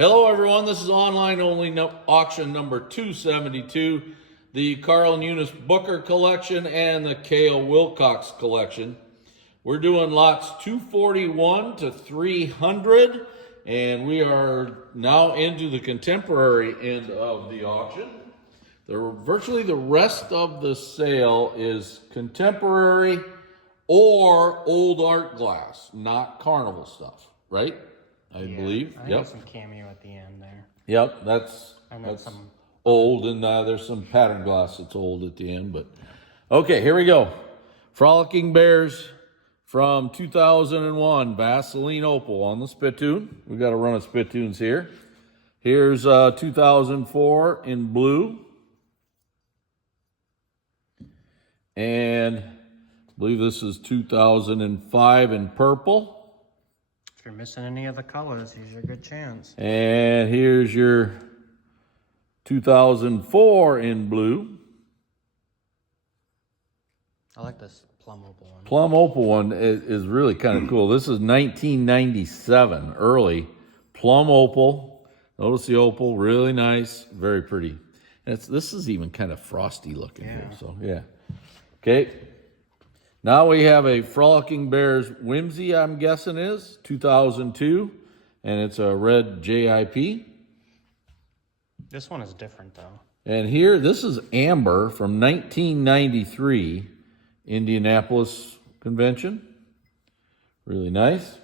Hello everyone, this is online only auction number 272, the Carl and Eunice Booker collection and the K.O. Wilcox collection. We're doing lots 241 to 300, and we are now into the contemporary end of the auction. Virtually the rest of the sale is contemporary or old art glass, not carnival stuff, right? I believe. I think some cameo at the end there. Yep, that's some old, and there's some pattern glass that's old at the end. But okay, here we go. Frolicking Bears from 2001, Vaseline Opal on the spittoon. We got a run of spittoons here. Here's 2004 in blue, and I believe this is 2005 in purple. If you're missing any of the colors, here's your good chance. And here's your 2004 in blue. I like this plum opal one. Plum opal one is really kind of cool. This is 1997, early plum opal. Notice the opal, really nice, very pretty. And this is even kind of frosty looking here. So yeah. Okay. Now we have a Frolicking Bears Whimsy, I'm guessing is 2002, and it's a red JIP. This one is different though. And here, this is amber from 1993 Indianapolis Convention. Really nice.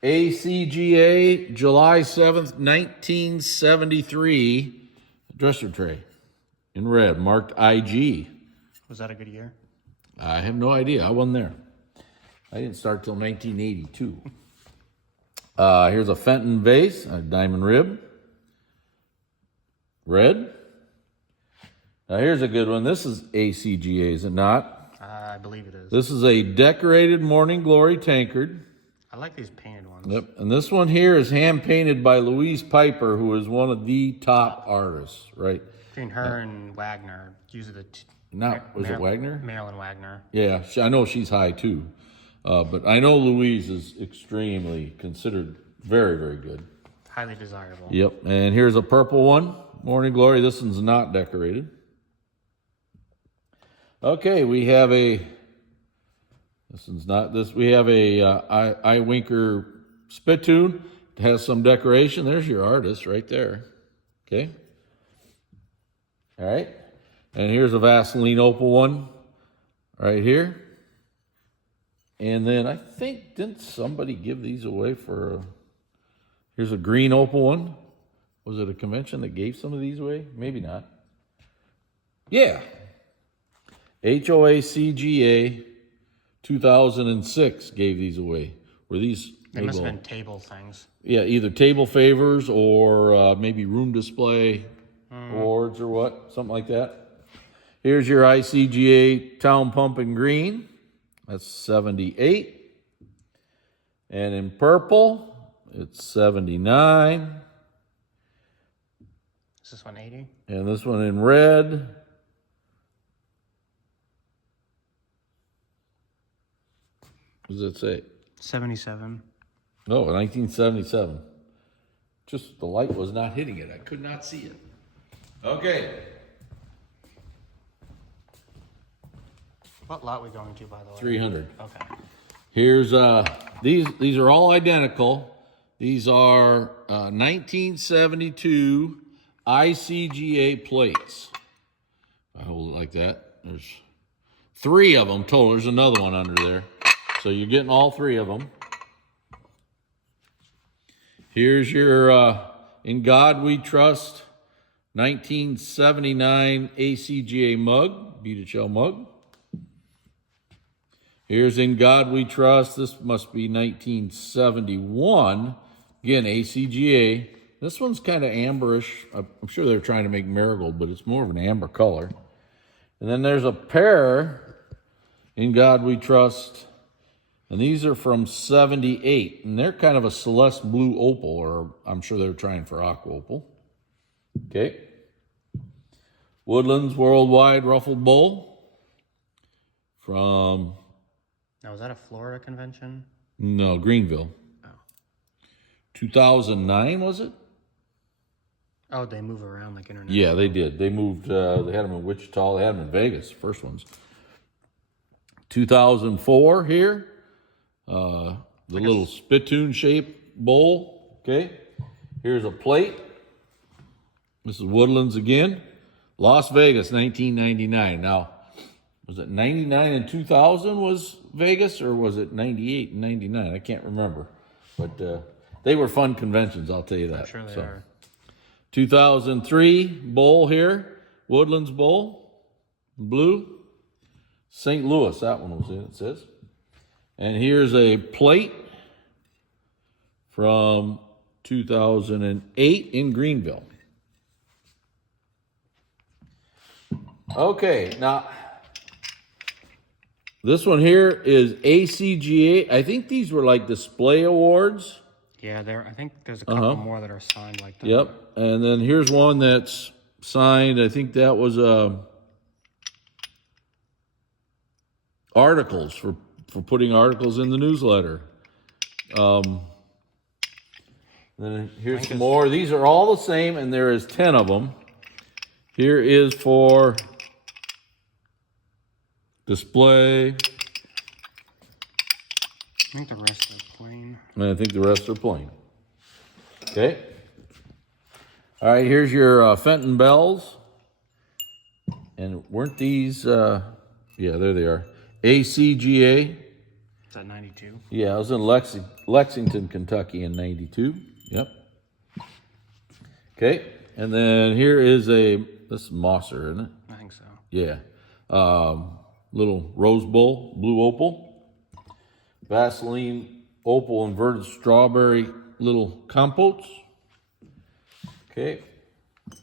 ACGA July 7th, 1973 dresser tray in red, marked IG. Was that a good year? I have no idea. I wasn't there. I didn't start till 1982. Here's a Fenton vase, a diamond rib. Red. Now here's a good one. This is ACGA, is it not? I believe it is. This is a decorated Morning Glory tankard. I like these painted ones. Yep. And this one here is hand painted by Louise Piper, who is one of the top artists, right? Between her and Wagner, usually the was it Wagner? Marilyn Wagner. Yeah, I know she's high too. But I know Louise is extremely considered very, very good. Highly desirable. Yep, and here's a purple one, Morning Glory. This one's not decorated. Okay, we have we have a eye winker spittoon. It has some decoration. There's your artist right there. Okay. All right. And here's a Vaseline Opal one right here. And then I think, didn't somebody give these away for here's a green Opal one. Was it a convention that gave some of these away? Maybe not. Yeah. HOACGA 2006 gave these away. Were these? They must have been table things. Yeah, either table favors or maybe room display awards or what, something like that. Here's your ICGA Town Pump in green. That's 78. And in purple, it's 79. Is this one 80? And this one in red. What does it say? 77. No, 1977. Just the light was not hitting it. I could not see it. Okay. What lot are we going to, by the way? 300. Okay. Here's these are all identical. These are 1972 ICGA plates. I hold it like that. There's 3 of them total. There's another one under there. So you're getting all 3 of them. Here's your In God We Trust 1979 ACGA mug, beaded shell mug. Here's In God We Trust. This must be 1971. Again, ACGA. This one's kind of amberish. I'm sure they're trying to make marigold, but it's more of an amber color. And then there's a pair, In God We Trust. And these are from 78. And they're kind of a Celeste blue opal, or I'm sure they're trying for aqua opal. Okay. Woodlands Worldwide Ruffled Bowl from Now, was that a Florida convention? No, Greenville. Oh. 2009, was it? Oh, they move around like internet. Yeah, they did. They moved, they had them in Wichita. They had them in Vegas, first ones. 2004 here. The little spittoon shaped bowl. Okay. Here's a plate. This is Woodlands again. Las Vegas, 1999. Now, was it 99 and 2000 was Vegas, or was it 98 and 99? I can't remember. But they were fun conventions, I'll tell you that. I'm sure they are. 2003 bowl here. Woodlands Bowl. Blue. St. Louis, that one was in, it says. And here's a plate from 2008 in Greenville. Okay, now this one here is ACGA. I think these were like display awards. Yeah, I think there's a couple more that are signed like that. Yep, and then here's one that's signed. I think that was articles for putting articles in the newsletter. Then here's some more. These are all the same, and there is 10 of them. Here is for display. I think the rest are plain. And I think the rest are plain. Okay. All right, here's your Fenton bells. And weren't these, yeah, there they are. ACGA. Is that 92? Yeah, I was in Lexington, Kentucky in 92. Yep. Okay, and then here is this is Mosser, isn't it? I think so. Yeah. Little Rose Bowl, blue opal. Vaseline opal inverted strawberry little compotes. Okay. I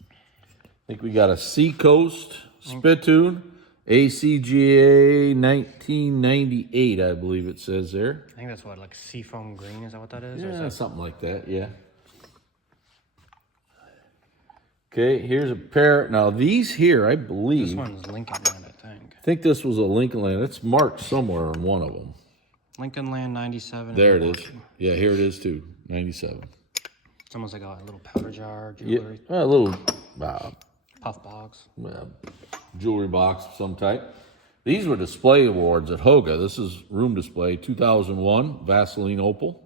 think we got a Seacoast spittoon. ACGA 1998, I believe it says there. I think that's what, like seafoam green? Is that what that is? Yeah, something like that, yeah. Okay, here's a pair. Now, these here, I believe... This one's Lincoln Land, I think. I think this was a Lincoln Land. It's marked somewhere on one of them. Lincoln Land 97. There it is. Yeah, here it is, too. 97. It's almost like a little powder jar, Yeah, jewelry. a little Puff box. jewelry box of some type. These were display awards at Hoga. This is room display, 2001, Vaseline opal.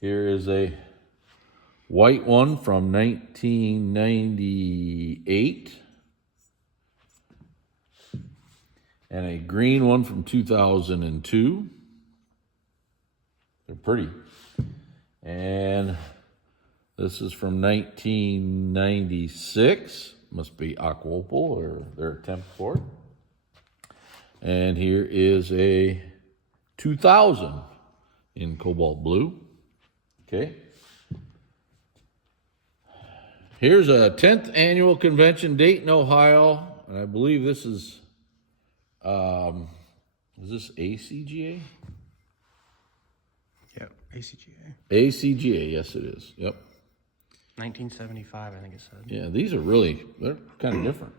Here is a white one from 1998. And a green one from 2002. They're pretty. And this is from 1996. Must be aqua opal or their attempt for it. And here is a 2000 in cobalt blue. Okay. Here's a 10th annual convention, Dayton, Ohio. And I believe this is this ACGA? Yep, ACGA. ACGA, yes it is. Yep. 1975, I think it said. Yeah, these are they're kind of different.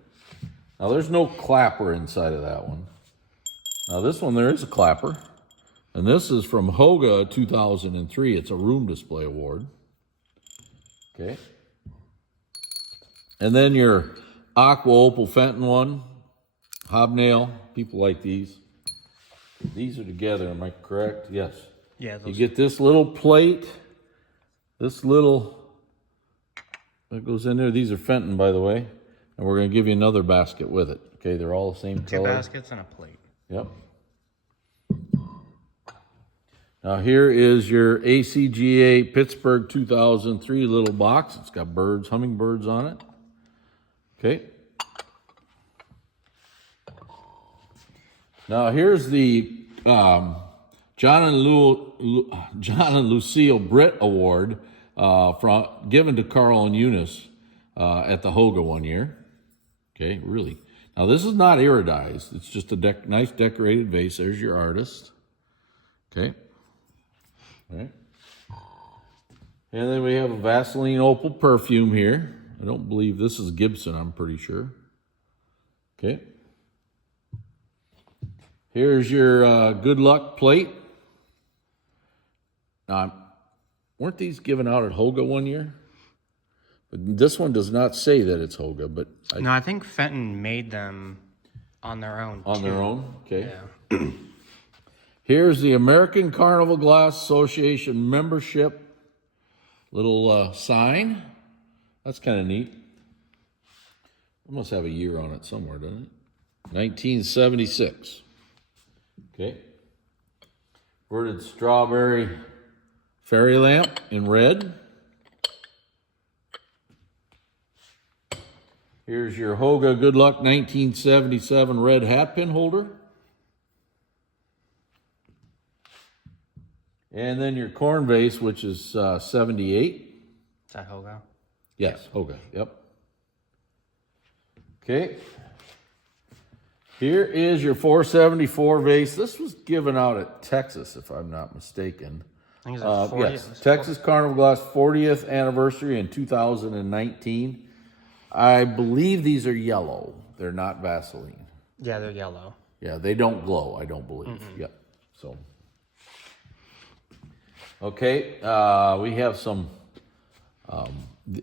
Now, there's no clapper inside of that one. Now, this one, there is a clapper. And this is from Hoga 2003. It's a room display award. Okay. And then your aqua opal Fenton one, hobnail. People like these. These are together, am I correct? Yes. Yeah. You get this little plate, this little... that goes in there. These are Fenton, by the way. And we're going to give you another basket with it. Okay, they're all the same color. 2 baskets and a plate. Yep. Now here is your ACGA Pittsburgh 2003 little box. It's got birds, hummingbirds on it. Okay. Now here's the John and Lucille Britt Award. Given to Carl and Eunice at the Hoga one year. Okay, really. Now, this is not iridized. It's just a nice decorated vase. There's your artist. Okay. All right. And then we have a Vaseline opal perfume here. I don't believe this is Gibson, I'm pretty sure. Okay. Here's your good luck plate. Now, weren't these given out at Hoga one year? But this one does not say that it's Hoga, but No, I think Fenton made them on their own. on their own. Okay. Yeah. Here's the American Carnival Glass Association membership little sign. That's kind of neat. It must have a year on it somewhere, doesn't it? 1976. Okay. Inverted strawberry fairy lamp in red. Here's your Hoga Good Luck 1977 red hat pin holder. And then your corn vase, which is 78. Is that Hoga? Yes, Hoga, yep. Okay. Here is your 474 vase. This was given out at Texas, if I'm not mistaken. I think it's a 40th. Yes, Texas Carnival Glass 40th anniversary in 2019. I believe these are yellow. They're not Vaseline. Yeah, they're yellow. Yeah, they don't glow, I don't believe. Yep. So, okay, we have some,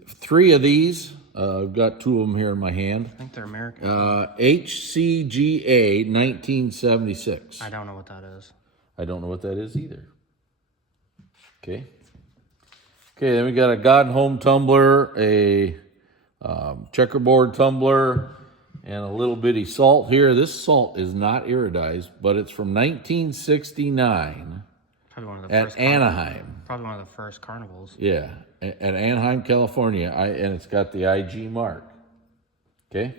3 of these. I've got 2 of them here in my hand. I think they're American. HCGA 1976. I don't know what that is. I don't know what that is either. Okay. Okay, then we got a God Home tumbler, a checkerboard tumbler, and a little bitty salt here. This salt is not iridized, but it's from 1969 Probably one of the at first Anaheim. Probably one of the first carnivals. Yeah, at Anaheim, California, and it's got the IG mark. Okay.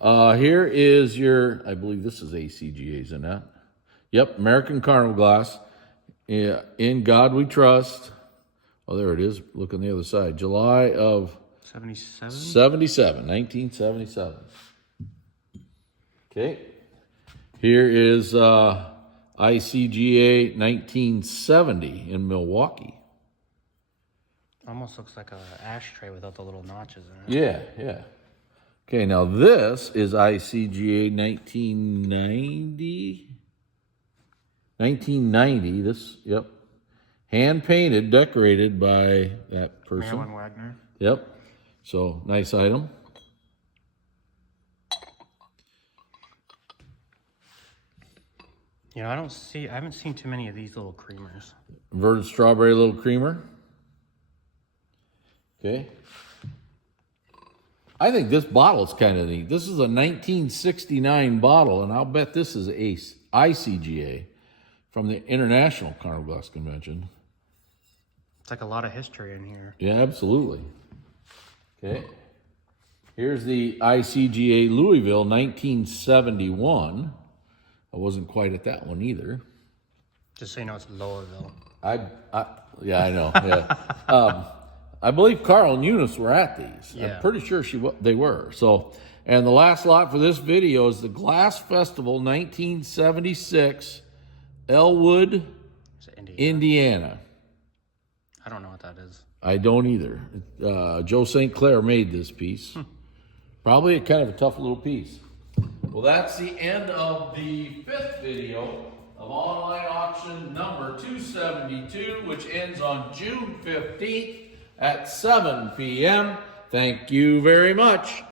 Here is your, I believe this is ACGA, isn't that? Yep, American Carnival Glass. Yeah, In God We Trust. Oh, there it is. Look on the other side. July of 1977. Okay. Here is ICGA 1970 in Milwaukee. Almost looks like an ashtray without the little notches in it. Yeah, yeah. Okay, now this is ICGA 1990. 1990. This, yep. Hand painted, decorated by that person. Marilyn Wagner. Yep. So, nice item. You know, I haven't seen too many of these little creamers. Inverted strawberry little creamer. Okay. I think this bottle is kind of neat. This is a 1969 bottle, and I'll bet this is a ICGA from the International Carnival Glass Convention. It's like a lot of history in here. Yeah, absolutely. Okay. Here's the ICGA Louisville 1971. I wasn't quite at that one either. Just so you know, it's Lowerville. Yeah, I know. Yeah. I believe Carl and Eunice were at these. Yeah. I'm pretty sure they were. So, and the last lot for this video is the Glass Festival 1976, Elwood, Is it Indiana. I don't know what that is. I don't either. Joe St. Clair made this piece. Probably kind of a tough little piece. Well, that's the end of the 5th video of online auction number 272, which ends on June 15th at 7 p.m. Thank you very much.